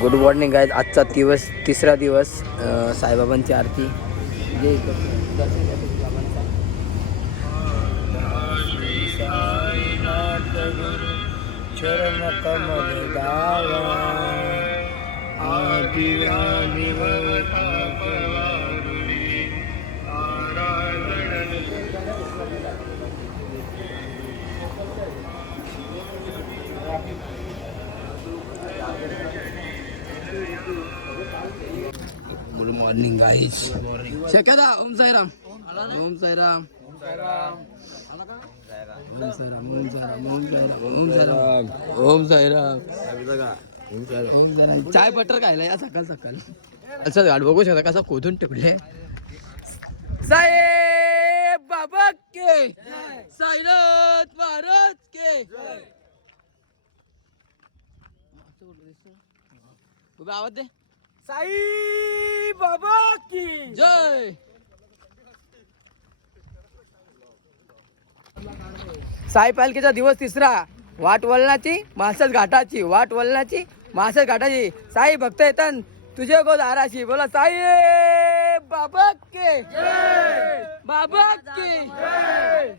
Good morning guys. आजचा दिवस तिसरा दिवस साईबाबांची आरती. जय दर्शन घ्या बाबांचा. साईनाथ गुरु चरण कमल दावा आदि good morning guys. शेखरा Om Sairam. Om Sairam. Om Sairam. Om Sairam. Om Sairam. Om Sairam. Om Sairam. Om Sairam. चाय बटर खायला या सकाळ सकाळ. असं गाड बघू शकता कसा खोदून ठेवले. साहेब बाबा के साईनाथ महाराज के. उभे आवाज दे. साई बाबा की जय. साई पालखीचा दिवस तिसरा. वाट वळणाची मासच घाटाची. वाट वळणाची मासच घाटाची. साई भक्त येतात तुझे गो दाराशी. बोला साई बाबा के जय. बाबा की जय.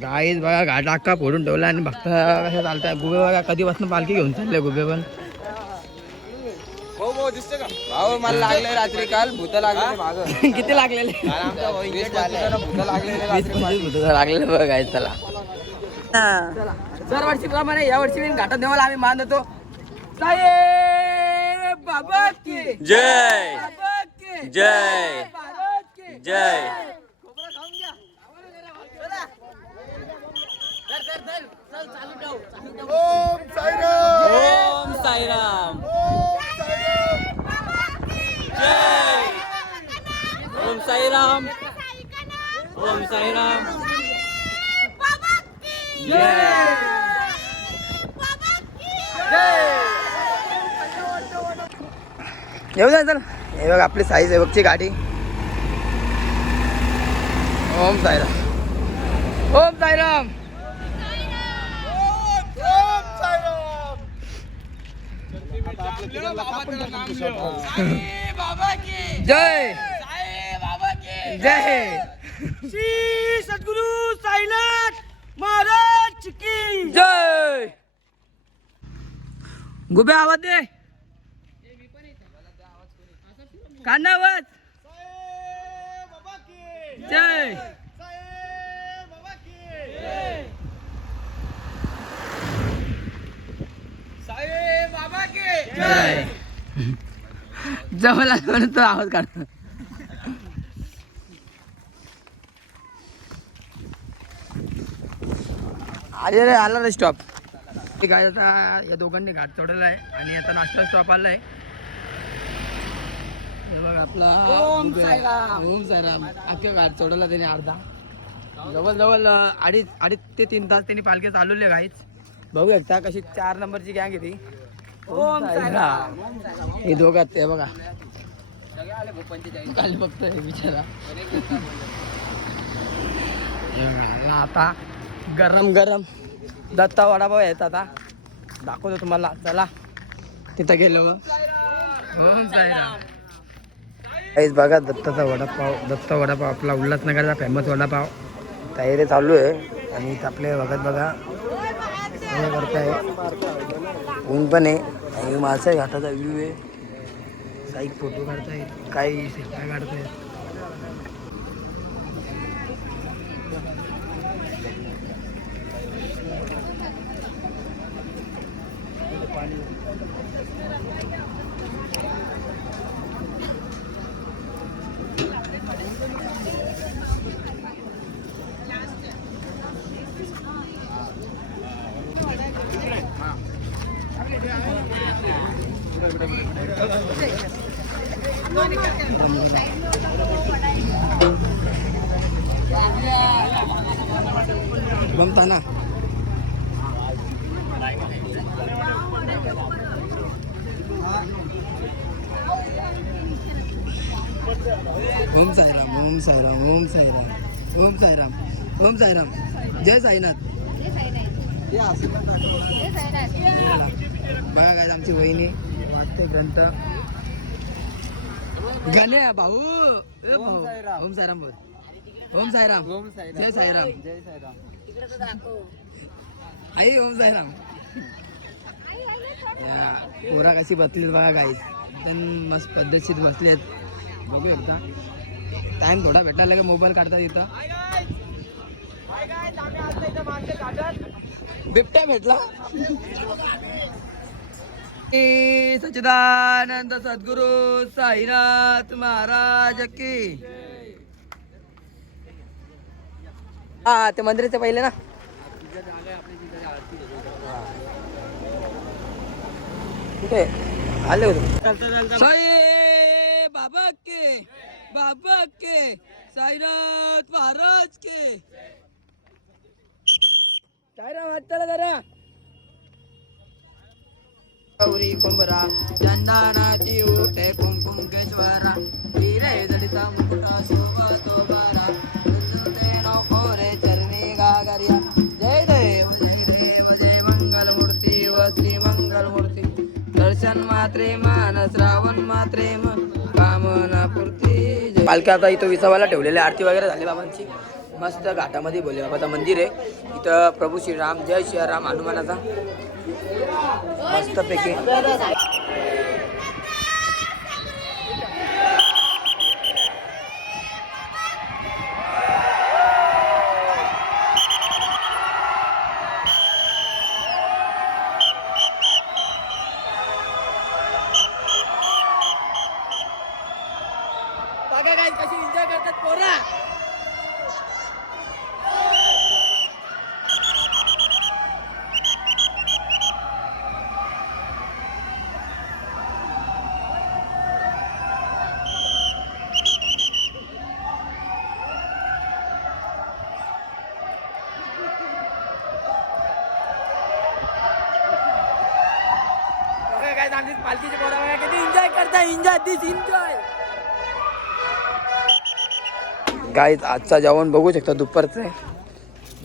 गाईज बघा घाट अख्खा फोडून ठेवला आणि बघता कसं चालतंय. गुबे बघा कधीपासून पालखी घेऊन चालले गुबे पण. भाऊ मला लागले रात्री काल भूत लागले. किती लागलेले? लागलेले बघा गाईज. चला दरवर्षी प्रमाणे या वर्षी घाटात देवाला आम्ही मान देतो. साहेब बाबा की जय. बाबा की जय. महाराज की जय. ओम साईराम. ओम साईराम. जय. ओम साईराम. ओम साईराम. जय. येऊ द्या चल. हे बघ आपली साई सेवकची गाडी. ओम साईराम. ओम साईराम. जय. जय. श्री सद्गुरु साईनाथ महाराज की जय. गुबे आवाज दे. कांदा आवाज. जय. जय. जवळ आल्यावर तो आवाज काढ. अरे रे आला रे स्टॉप. काय आता या दोघांनी घाट चढवला आहे आणि आता नाश्ता स्टॉप आलाय. हे बघ आपला ओम साईराम. ओम साईराम. अख्खा घाट चढवला त्याने अर्धा. जवळ अडीच ते 3 तास त्यांनी पालखी चालवले गाईच. बघू शकता कशी 4 नंबरची गँग आहे ती. ओम साईराम. हे दोघात ते बघा खाली बघतोय बिचारा. आता गरम गरम दत्ता वडापाव येत. आता दाखवतो तुम्हाला. चला तिथं गेलो. ओम साईराम. काहीच बघा दत्ताचा वडापाव. दत्ता वडापाव आपला उल्हासनगरचा फेमस वडापाव तयारी चालू आहे. आणि आपले बघत बघा करताय. ऊन पण आहे आणि माझा घाटाचा व्ह्यू आहे. काही फोटो काढतायत काही सेल्फी काढतायत. जमता ना. ओम साईराम ओम साईराम ओम साईराम ओम साईराम ओम साईराम जय साईनाथ. बघा काय आमची वहिनी वाटते ग्रंथ गणे भाऊ ए भाऊ. ओम साईराम बोल. ओम साईराम जय साईराम आई ओम साईराम. पोरा कशी बसलीत बघा गाईस एकदम मस्त पद्धतशीर बसलेत. बघू एकदा टाइम थोडा भेटला की मोबाईल काढतात इथं. बिबट्या भेटला. सच्चिदानंद सद्गुरु साईनाथ महाराज की. हा ते मंदिराच्या पहिले ना. कुठे आले होते साई बाबा के साईनाथ महाराज के. साईराम हात चला जरा. गौरी कुंभरा चंदनाची उठे कुंकुम केशवरा हिरे जडिता मुकुटा शोभतो बारा नको रे चरणी गागरिया. जय देव जय मंगल मूर्ती व श्री मंगल मूर्ती. दर्शन मात्रे मान श्रावण मात्रे कामना पूर्ती. पालख्या आता इथं विसावाला ठेवलेले. आरती वगैरे झाली बाबांची. मस्त घाटामध्ये भोले बाबाचं मंदिर आहे. इथं प्रभू श्रीराम जय श्रीराम हनुमानाचा मस्तपैकी. बघा काय कशी एन्जॉय करतात पोरा. पालखीचे पोरा बघा किती एन्जॉय करता. एन्जॉय दिस एन्जॉय. गाईज आजचा जेवण बघू शकता दुपारचं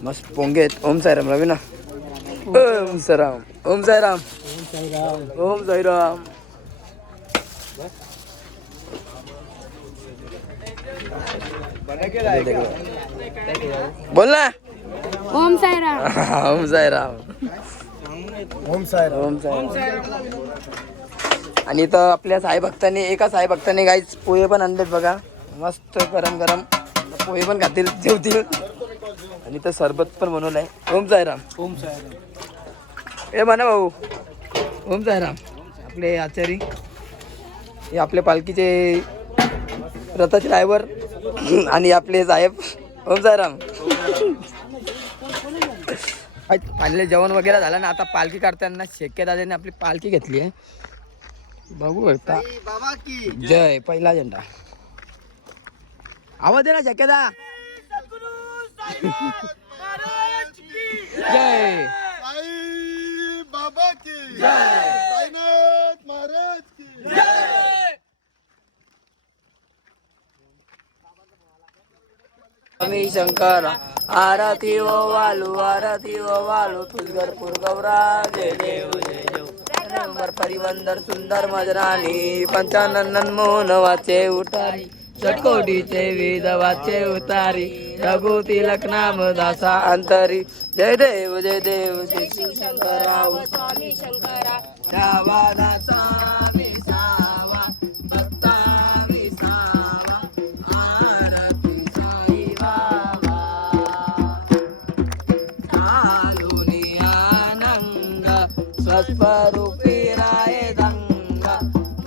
मस्त पोंगे आहेत. ओम साईराम रवी ना. ओम साईराम ओम साईराम ओम साईराम. बोल ना. ओम साईराम ओम साईराम ओम साईराम ओम साईराम. आणि इथं आपल्या साई भक्तांनी एका साई भक्तांनी गाईज पोहे पण आणलेत बघा. मस्त गरम गरम पोहे पण खातील जेवतील. आणि इथं सरबत पण बनवलंय. ओम साईराम ओम साईराम. ए म्हणा भाऊ ओम साईराम. आपले आचारी हे आपल्या पालखीचे रथाचे ड्रायव्हर आणि आपले साहेब. ओम साईराम. फायनली जेवण वगैरे झालं ना. आता पालखी काढताना शेक्या दादाने आपली पालखी घेतली आहे. बघू शकता. जय पहिला झेंडा. आवाज दे ना शक्यता. जय बाबा की जय साईनाथ महाराज की जय. स्वामी शंकरा आरती ओ वालू तुलगरपूर गौरा जय देव जय देव. नंबर परिवंदर सुंदर मजराणी पंचानन मोहन वाचे उतारी षटकोटीचे वेद वाचे उतारी रघु तिलक नाम दासा अंतरी. जय देव श्री शिवशंकराव स्वामी शंकरा त्या वादाचा विसावा भक्ता विसावा आरती साई बाबा चालुनी आनंद स्वस्वरूपी राय दंग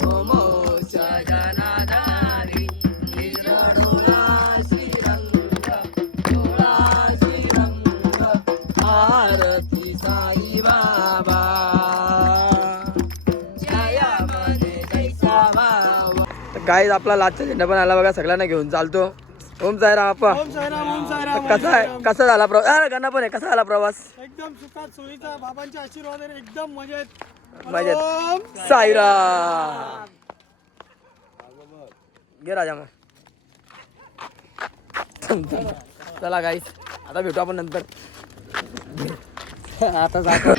मोमोच जनाधारी निरडोला श्रीरंग डोळा श्रीरंग आरती साई बाबा जया मध्ये जैसा वाव. गाईज आपला लाचचा झेंडा पण आला बघा. सगळ्यांना घेऊन चालतो. ओम साईराम आप्पा. ओम साईराम ओम साईराम. कसा झाला प्रवास. अरे गणा पण आहे. कसा झाला प्रवास. एकदम सुखात सोयीचा बाबांच्या आशीर्वादाने एकदम मजेत. मजेत. ओम साईराम. घे राजा मग. चला गाईस आता भेटू आपण नंतर. आता जातो.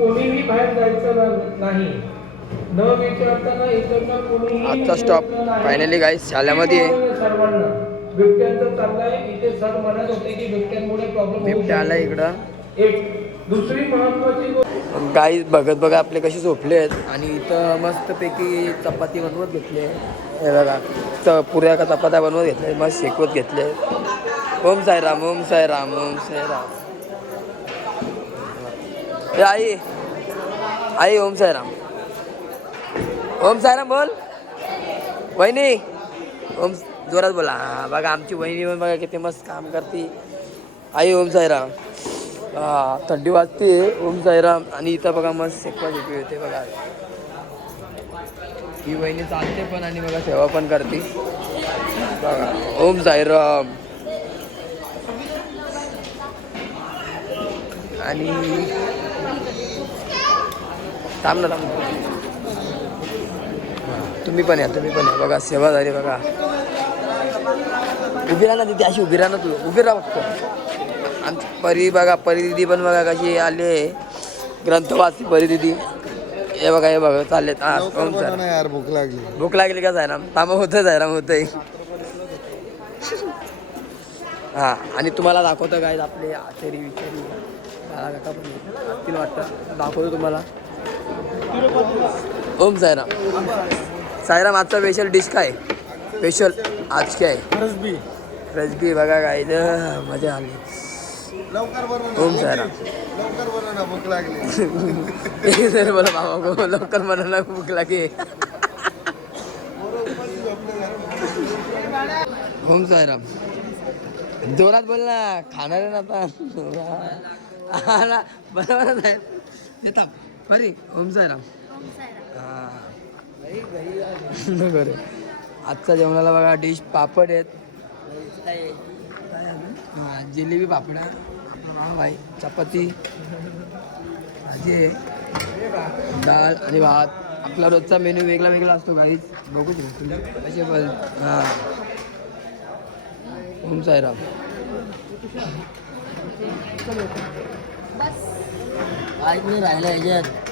कोणीही बाहेर जायचं नाही. न विचारताना इतरांना कोणीही आजचा स्टॉप फायनली गाईस शाल्यामध्ये आहे. सर्वांना बिबट्यांचं चाललंय. इथे सर म्हणत होते की बिबट्यांमुळे प्रॉब्लेम बिबट्या आला इकडं. एक दुसरी महत्वाची गोष्ट गाईस बघत बघा आपले कसे झोपले आहेत आणि इथं मस्तपैकी चपाती बनवत घेतली आहे. हे बघा पुऱ्या का चपात्या बनवत घेतल्या मस्त शेकवत घेतले. ओम साईराम ओम साईराम ओम साईराम. ए आई आई ओम साईराम ओम साईराम बोल. वहिनी ओम जोरात बोला. हा बघा आमची वहिनी पण बघा किती मस्त काम करते. आई ओम साईराम. हा थंडी वाजते ओम साईराम. आणि इथं बघा मस्त शेकवा शेकवी होते बघा. ही वहिनी चालते पण आणि बघा सेवा पण करते बघा. ओम साईराम. आणि थांब ना तुम्ही पण या बघा सेवा झाली बघा. उभी राहा ना तिथे अशी उभी राहा ना. तू उभी राहा फक्त. आमची परी बघा परी दिदी पण बघा कशी आले ग्रंथ वाचते परी दिदी. हे बघा चाललेत. हा कोण सर यार भूक लागली का जायराम. थांबा होतं जायराम होतंय. हा आणि तुम्हाला दाखवतं काय आपले आचारी विचारी मला काका पण असतील वाटतं. दाखवतो तुम्हाला. ओम साईराम. साईराम आजचा स्पेशल डिश काय स्पेशल आज काय रसबी बघा काय मजा आली. ओम साईराम. भूक लागली. बोला बाबा लवकर मला भूक लागली. ओम साईराम. जोरात बोल ना खाणार आहे ना आता. बरोबर आहे येतात बरी. ओम साईराम. बरं आजच्या जेवणाला बघा डिश पापड आहेत. हां जिलेबी पापड भाई चपाती भाजी आहे डाळ आणि भात. आपला रोजचा मेन्यू वेगळा वेगळा असतो काहीच बघू तुम्ही कसे बोल. हां ओम साईराम. काहीच नाही राहिलं याच्यात.